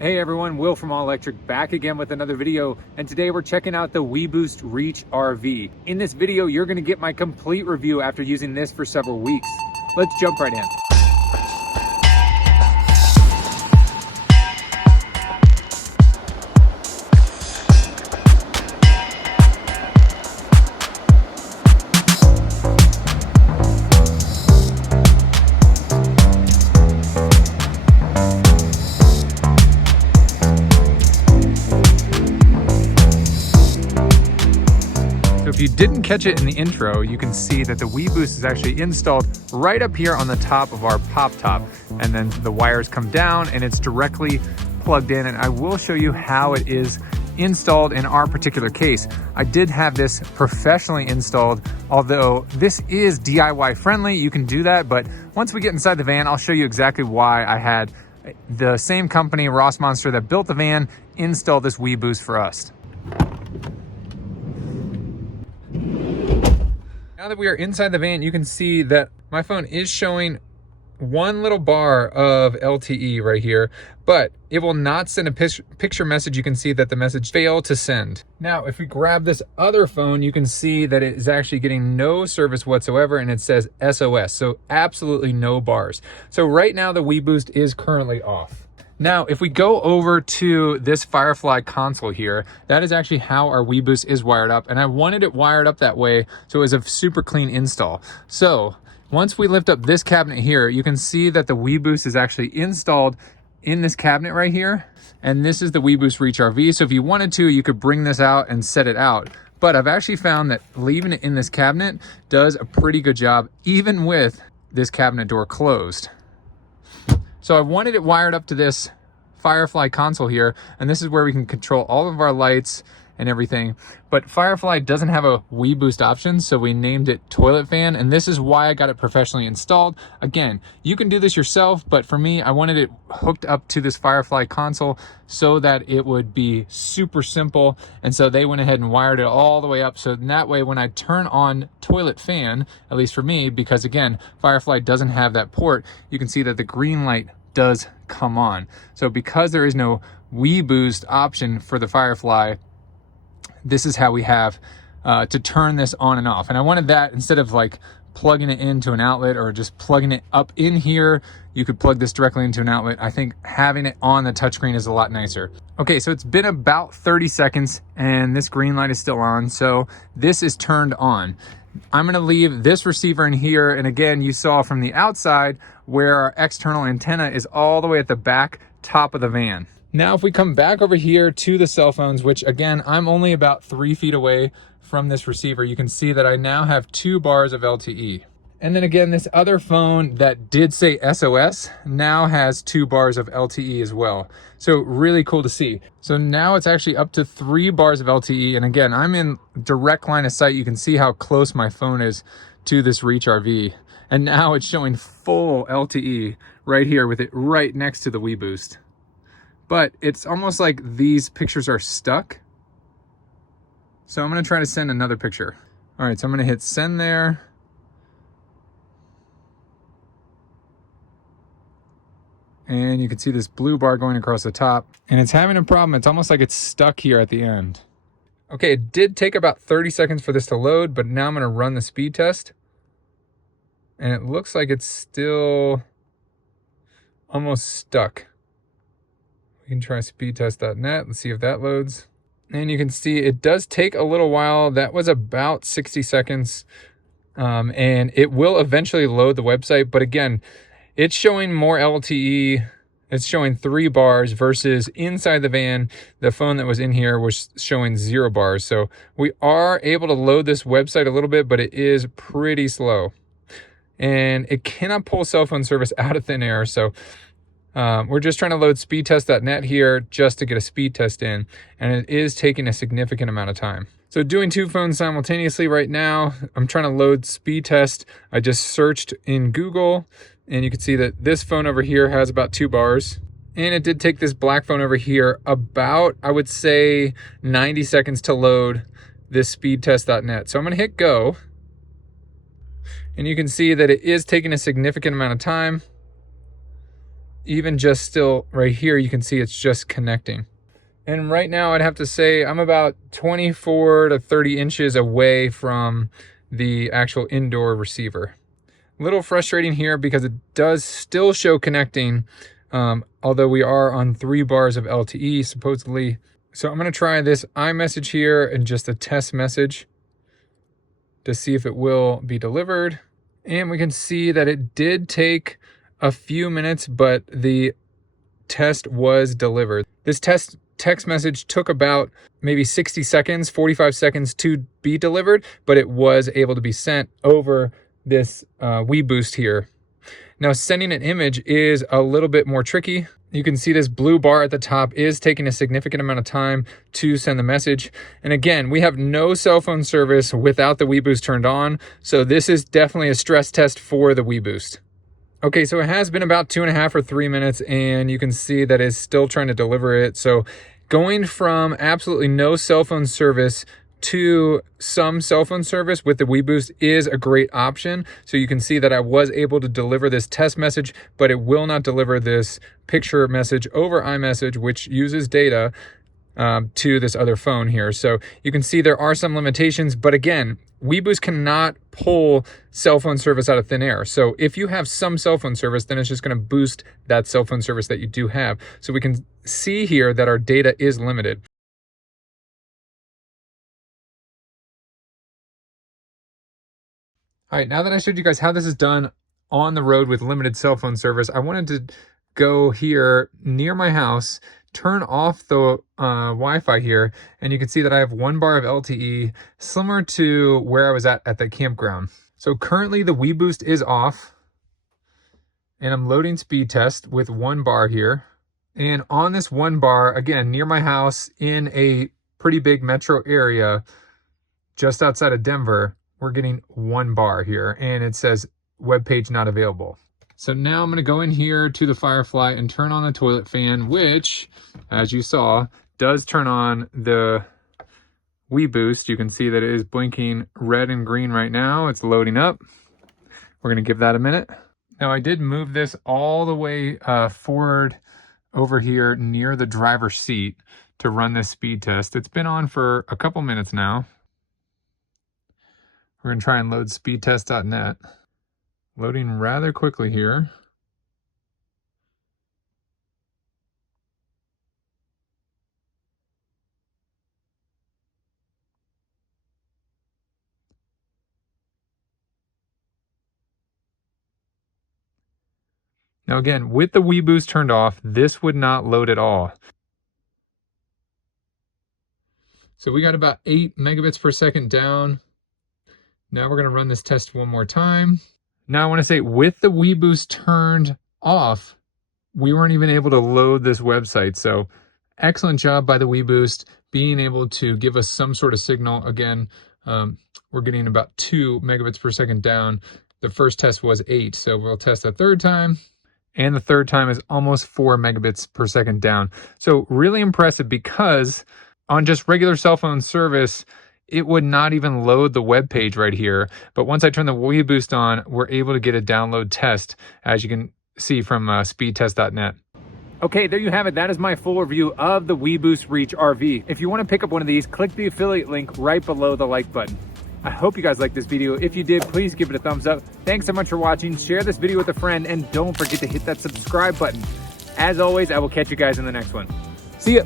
Hey everyone, Will from All Electric back again with another video, and today we're checking out the weBoost Reach RV. In this video, you're gonna get my complete review after using this for several weeks. Let's jump right in. If you didn't catch it in the intro, you can see that the weBoost is actually installed right up here on the top of our pop top, and then the wires come down and it's directly plugged in, and I will show you how it is installed in our particular case. I did have this professionally installed, although this is DIY friendly. You can do that, but once we get inside the van, I'll show you exactly why I had the same company, Ross Monster, that built the van, install this weBoost for us. Now that we are inside the van, you can see that my phone is showing one little bar of LTE right here, but it will not send a picture message. You can see that the message failed to send. Now, if we grab this other phone, you can see that it is actually getting no service whatsoever, and it says SOS, so absolutely no bars. So right now the weBoost is currently off. Now, if we go over to this FireFly console here, that is actually how our weBoost is wired up, and I wanted it wired up that way so it was a super clean install. So once we lift up this cabinet here, you can see that the weBoost is actually installed in this cabinet right here, and this is the weBoost Reach RV. So if you wanted to, you could bring this out and set it out. But I've actually found that leaving it in this cabinet does a pretty good job, even with this cabinet door closed. So I wanted it wired up to this FireFly console here, and this is where we can control all of our lights and everything. But FireFly doesn't have a weBoost option, so we named it Toilet Fan, and this is why I got it professionally installed. Again, you can do this yourself, but for me, I wanted it hooked up to this FireFly console so that it would be super simple, and so they went ahead and wired it all the way up, so that way when I turn on Toilet Fan, at least for me, because again, FireFly doesn't have that port, you can see that the green light does come on. So because there is no weBoost option for the FireFly, this is how we have to turn this on and off. And I wanted that, instead of like plugging it into an outlet or just plugging it up in here, you could plug this directly into an outlet. I think having it on the touchscreen is a lot nicer. Okay, so it's been about 30 seconds and this green light is still on, so this is turned on. I'm gonna leave this receiver in here, and again, you saw from the outside where our external antenna is all the way at the back top of the van. Now, if we come back over here to the cell phones, which again, I'm only about 3 feet away from this receiver, you can see that I now have 2 bars of LTE. And then again, this other phone that did say SOS now has 2 bars of LTE as well. So really cool to see. So now it's actually up to 3 bars of LTE. And again, I'm in direct line of sight. You can see how close my phone is to this Reach RV. And now it's showing full LTE right here with it right next to the weBoost. But it's almost like these pictures are stuck. So I'm gonna try to send another picture. All right, so I'm gonna hit send there. And you can see this blue bar going across the top, and it's having a problem. It's almost like it's stuck here at the end. Okay, it did take about 30 seconds for this to load, but now I'm gonna run the speed test. And it looks like it's still almost stuck. We can try speedtest.net. Let's see if that loads. And you can see it does take a little while. That was about 60 seconds. And it will eventually load the website, but again, it's showing more LTE. It's showing 3 bars versus inside the van, the phone that was in here was showing 0 bars. So we are able to load this website a little bit, but it is pretty slow. And it cannot pull cell phone service out of thin air. So we're just trying to load speedtest.net here just to get a speed test in. And it is taking a significant amount of time. So doing 2 phones simultaneously right now, I'm trying to load Speedtest. I just searched in Google, and you can see that this phone over here has about 2 bars. And it did take this black phone over here about, I would say, 90 seconds to load this speedtest.net. So I'm gonna hit go. And you can see that it is taking a significant amount of time. even just still right here, you can see it's just connecting. And right now I'd have to say I'm about 24 to 30 inches away from the actual indoor receiver. A little frustrating here because it does still show connecting, although we are on 3 bars of LTE supposedly. So I'm gonna try this iMessage here and just a test message to see if it will be delivered. And we can see that it did take a few minutes, but the test was delivered. This text message took about maybe 60 seconds, 45 seconds to be delivered, but it was able to be sent over this weBoost here. Now, sending an image is a little bit more tricky. You can see this blue bar at the top is taking a significant amount of time to send the message. And again, we have no cell phone service without the weBoost turned on. So this is definitely a stress test for the weBoost. Okay, so it has been about 2.5 or 3 minutes, and you can see that it's still trying to deliver it. So going from absolutely no cell phone service to some cell phone service with the weBoost is a great option. So you can see that I was able to deliver this test message, but it will not deliver this picture message over iMessage, which uses data to this other phone here. So you can see there are some limitations, but again, weBoost cannot pull cell phone service out of thin air. So if you have some cell phone service, then it's just going to boost that cell phone service that you do have. So we can see here that our data is limited. All right, now that I showed you guys how this is done on the road with limited cell phone service, I wanted to go here near my house, turn off the Wi-Fi here, and you can see that I have 1 bar of LTE, similar to where I was at the campground. So currently the weBoost is off, and I'm loading Speedtest with 1 bar here. And on this 1 bar, again, near my house in a pretty big metro area, just outside of Denver, we're getting 1 bar here, and it says web page not available. So now I'm going to go in here to the FireFly and turn on the toilet fan, which, as you saw, does turn on the weBoost. You can see that it is blinking red and green right now. It's loading up. We're going to give that a minute. Now I did move this all the way forward over here near the driver's seat to run this speed test. It's been on for a couple minutes now. We're going to try and load speedtest.net. Loading rather quickly here. Now again, with the weBoost turned off, this would not load at all. So we got about 8 megabits per second down. Now we're going to run this test one more time. Now I want to say, with the weBoost turned off, we weren't even able to load this website. So excellent job by the weBoost being able to give us some sort of signal. Again, we're getting about 2 megabits per second down. The first test was 8, so we'll test a third time. And the third time is almost 4 megabits per second down. So really impressive, because on just regular cell phone service, it would not even load the web page right here. But once I turn the weBoost on, we're able to get a download test, as you can see from speedtest.net. Okay, there you have it. That is my full review of the weBoost Reach RV. If you want to pick up one of these, click the affiliate link right below the like button. I hope you guys liked this video. If you did, please give it a thumbs up. Thanks so much for watching. Share this video with a friend, and don't forget to hit that subscribe button. As always, I will catch you guys in the next one. See ya.